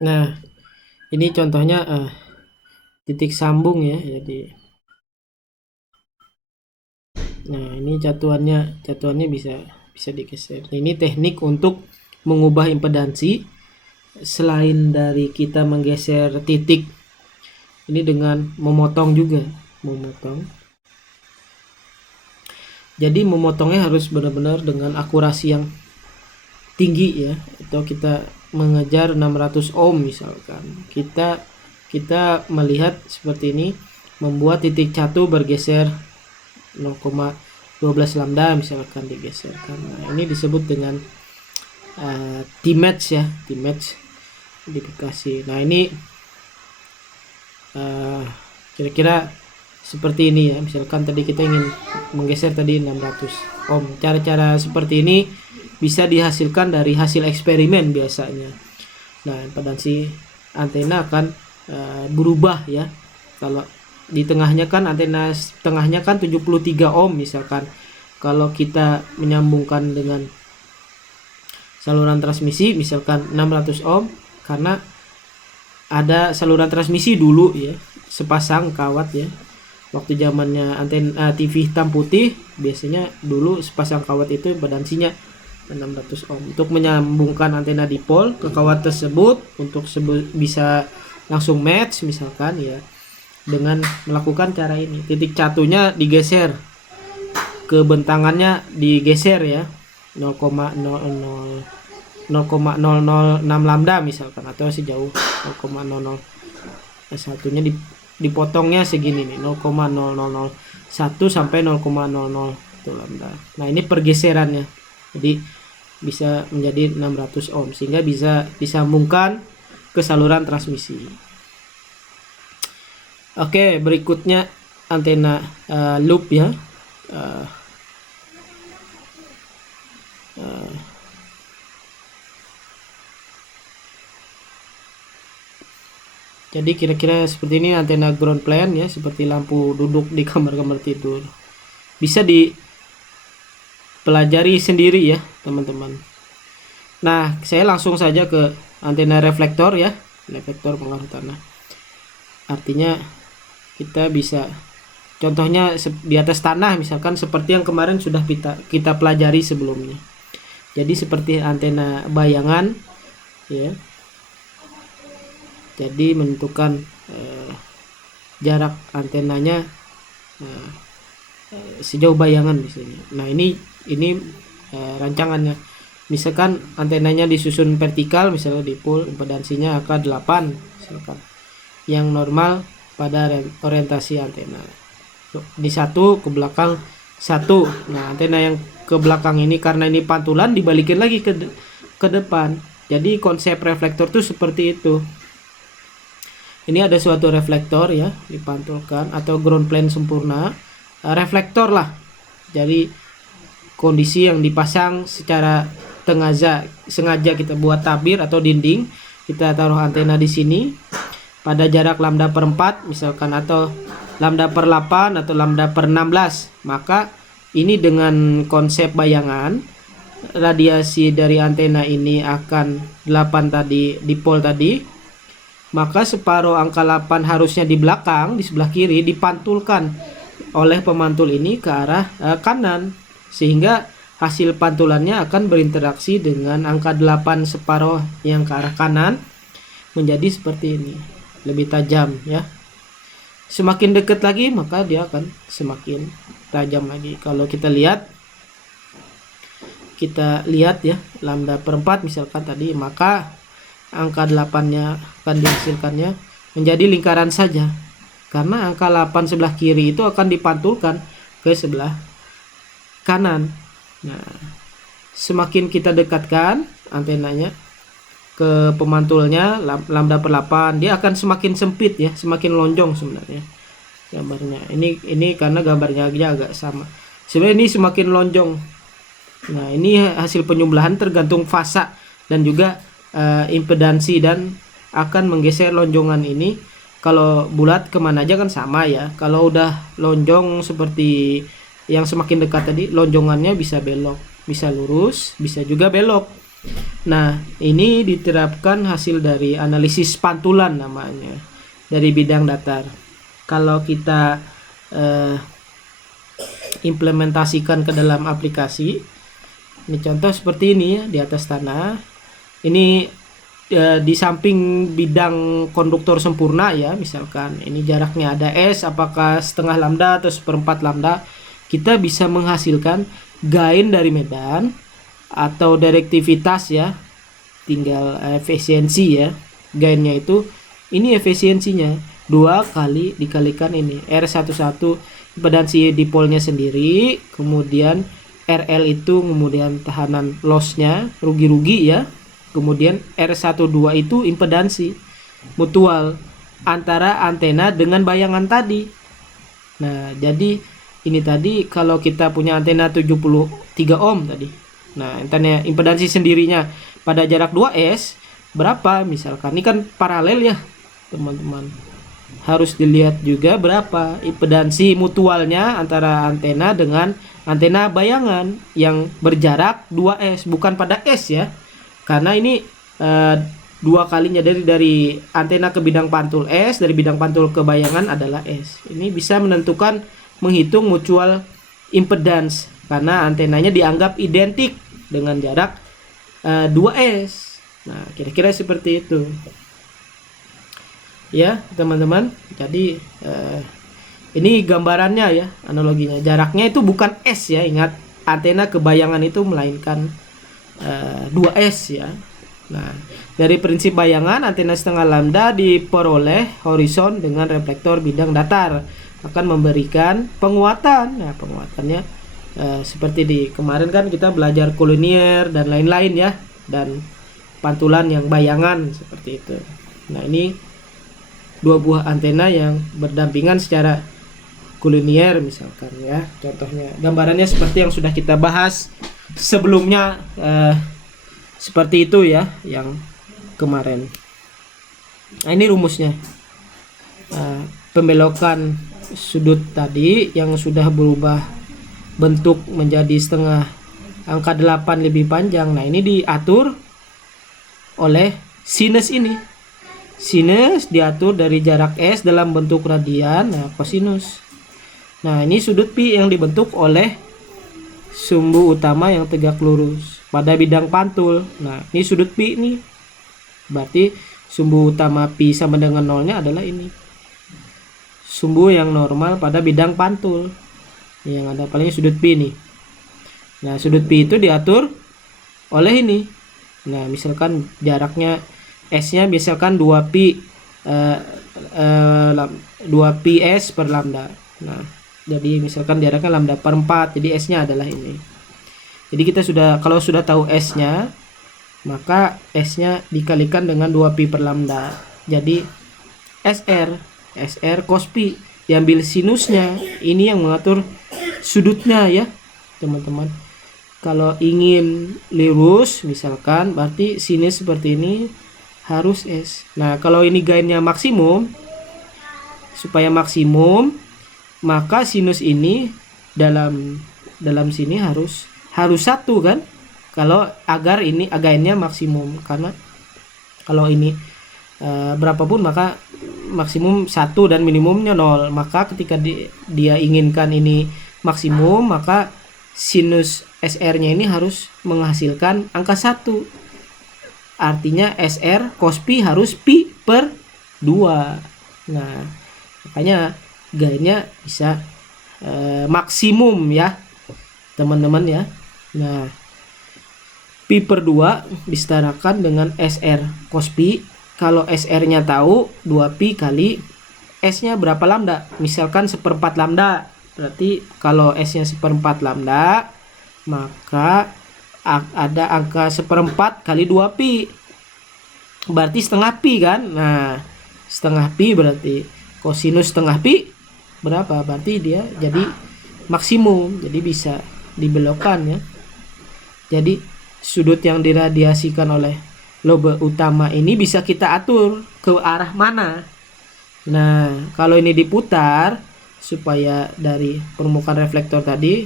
Nah, ini contohnya titik sambung ya. Jadi, nah ini catuannya bisa bisa digeser. Ini teknik untuk mengubah impedansi selain dari kita menggeser titik ini dengan memotong juga, memotong. Jadi memotongnya harus benar-benar dengan akurasi yang tinggi ya, atau kita mengejar 600 ohm misalkan. Kita melihat seperti ini, membuat titik catu bergeser 0,12 lambda misalkan digeserkan. Nah, ini disebut dengan T-match ya, T-match modifikasi. Nah, ini kira-kira seperti ini ya. Misalkan tadi kita ingin menggeser tadi 600 ohm. Cara-cara seperti ini bisa dihasilkan dari hasil eksperimen biasanya. Nah, impedansi antena akan berubah ya. Kalau di tengahnya kan antena tengahnya kan 73 ohm misalkan. Kalau kita menyambungkan dengan saluran transmisi misalkan 600 ohm, karena ada saluran transmisi dulu ya, sepasang kawat ya. Waktu zamannya antena TV hitam putih, biasanya dulu sepasang kawat itu impedansinya 600 ohm. Untuk menyambungkan antena dipol ke kawat tersebut untuk bisa langsung match misalkan ya, dengan melakukan cara ini. Titik catunya digeser, kebentangannya digeser ya, 0,006 lambda misalkan, atau sejauh 0,001 nya dipotongnya segini nih, 0,0001 sampai 0,00 lambda. Nah, ini pergeserannya. Jadi bisa menjadi 600 ohm sehingga bisa disambungkan ke saluran transmisi. Oke, berikutnya antena loop ya. Jadi kira-kira seperti ini antena ground plane ya, seperti lampu duduk di kamar-kamar tidur. Bisa dipelajari sendiri ya, teman-teman. Nah, saya langsung saja ke antena reflektor ya, reflektor pengaruh tanah. Artinya kita bisa contohnya di atas tanah misalkan, seperti yang kemarin sudah kita pelajari sebelumnya. Jadi seperti antena bayangan ya. Jadi menentukan jarak antenanya sejauh bayangan misalnya. Nah, ini rancangannya. Misalkan antenanya disusun vertikal, misalnya di pool impedansinya angka 8 misalkan. Yang normal pada orientasi antena. Di satu ke belakang satu. Nah, antena yang ke belakang ini karena ini pantulan dibalikin lagi ke depan. Jadi konsep reflektor tuh seperti itu. Ini ada suatu reflektor ya, dipantulkan, atau ground plane sempurna, reflektor lah. Jadi kondisi yang dipasang secara sengaja kita buat tabir atau dinding, kita taruh antena di sini pada jarak lambda per 4 misalkan, atau lambda per 8 atau lambda per 16. Maka ini dengan konsep bayangan, radiasi dari antena ini akan 8 tadi, dipol tadi. Maka separuh angka 8 harusnya di belakang, di sebelah kiri, dipantulkan oleh pemantul ini ke arah kanan, sehingga hasil pantulannya akan berinteraksi dengan angka 8 separuh yang ke arah kanan, menjadi seperti ini, lebih tajam ya. Semakin dekat lagi maka dia akan semakin tajam lagi. Kalau kita lihat ya, lambda per 4 misalkan tadi, maka angka 8-nya akan dihasilkannya menjadi lingkaran saja, karena angka 8 sebelah kiri itu akan dipantulkan ke sebelah kanan. Nah, semakin kita dekatkan antenanya ke pemantulnya lambda per 8, dia akan semakin sempit ya, semakin lonjong sebenarnya gambarnya. Ini karena gambarnya aja agak sama. Sebenarnya ini semakin lonjong. Nah, ini hasil penyembelahan tergantung fasa dan juga impedansi, dan akan menggeser lonjongan ini. Kalau bulat kemana aja kan sama ya. Kalau udah lonjong seperti yang semakin dekat tadi lonjongannya bisa belok, bisa lurus, bisa juga belok. Nah, ini diterapkan hasil dari analisis pantulan namanya, dari bidang datar. Kalau kita implementasikan ke dalam aplikasi, ini contoh seperti ini ya, di atas tanah. Ini di samping bidang konduktor sempurna ya, misalkan ini jaraknya ada S, apakah setengah lambda atau seperempat lambda, kita bisa menghasilkan gain dari medan atau direktivitas ya, tinggal efisiensi ya. Gainnya itu, ini efisiensinya 2 kali dikalikan ini R11 impedansi dipolnya sendiri, kemudian RL itu kemudian tahanan lossnya, rugi-rugi ya, kemudian R12 itu impedansi mutual antara antena dengan bayangan tadi. Nah, jadi ini tadi kalau kita punya antena 73 ohm tadi, nah antena impedansi sendirinya pada jarak 2S berapa, misalkan ini kan paralel ya teman-teman, harus dilihat juga berapa impedansi mutualnya antara antena dengan antena bayangan yang berjarak 2S, bukan pada S ya, karena ini 2 kalinya dari antena ke bidang pantul S, dari bidang pantul ke bayangan adalah S. Ini bisa menentukan, menghitung mutual impedance karena antenanya dianggap identik dengan jarak 2S. Nah, kira-kira seperti itu ya teman-teman. Jadi ini gambarannya ya, analoginya. Jaraknya itu bukan S ya, ingat, antena ke bayangan itu melainkan 2S ya. Nah, dari prinsip bayangan, antena setengah lambda diperoleh horizon dengan reflektor bidang datar akan memberikan penguatan. Nah, penguatannya seperti di kemarin kan kita belajar kolinier dan lain-lain ya, dan pantulan yang bayangan seperti itu. Nah, ini 2 buah antena yang berdampingan secara kolinier misalkan ya, contohnya. Gambarannya seperti yang sudah kita bahas sebelumnya, seperti itu ya yang kemarin. Nah, ini rumusnya. Pembelokan sudut tadi yang sudah berubah bentuk menjadi setengah angka 8 lebih panjang. Nah, ini diatur oleh sinus ini. Sinus diatur dari jarak S dalam bentuk radian, nah kosinus. Nah, ini sudut pi yang dibentuk oleh sumbu utama yang tegak lurus pada bidang pantul. Nah, ini sudut pi ini. Berarti sumbu utama pi sama dengan nolnya adalah ini. Sumbu yang normal pada bidang pantul. Yang ada palingnya sudut pi nih. Nah, sudut pi itu diatur oleh ini. Nah, misalkan jaraknya S-nya misalkan 2 pi 2 pi S per lambda. Nah, jadi misalkan jaraknya lambda per 4, jadi S-nya adalah ini. Jadi kita kalau sudah tahu S-nya, maka S-nya dikalikan dengan 2 pi per lambda. Jadi SR cos pi, diambil sinusnya, ini yang mengatur sudutnya ya teman-teman. Kalau ingin lurus misalkan, berarti sinus seperti ini harus S. Nah, kalau ini gainnya maksimum, supaya maksimum, maka sinus ini dalam sini harus 1 kan, kalau agar ini gainnya maksimum. Karena kalau ini berapapun maka maksimum 1 dan minimumnya 0. Maka ketika dia inginkan ini maksimum, maka sinus SR-nya ini harus menghasilkan angka 1. Artinya SR cos pi harus pi per 2. Nah, makanya gainnya bisa maksimum ya teman-teman ya. Nah, pi per 2 disetarakan dengan SR cos pi. Kalau SR-nya tahu, 2 pi kali S-nya berapa lambda? Misalkan 1/4 lambda. Berarti kalau S-nya 1/4 lambda, maka ada angka 1/4 kali 2 pi, berarti setengah pi kan. Nah, setengah pi berarti kosinus setengah pi berapa? Berarti dia jadi maksimum, jadi bisa dibelokkan ya. Jadi sudut yang diradiasikan oleh lobe utama ini bisa kita atur ke arah mana. Nah, kalau ini diputar, supaya dari permukaan reflektor tadi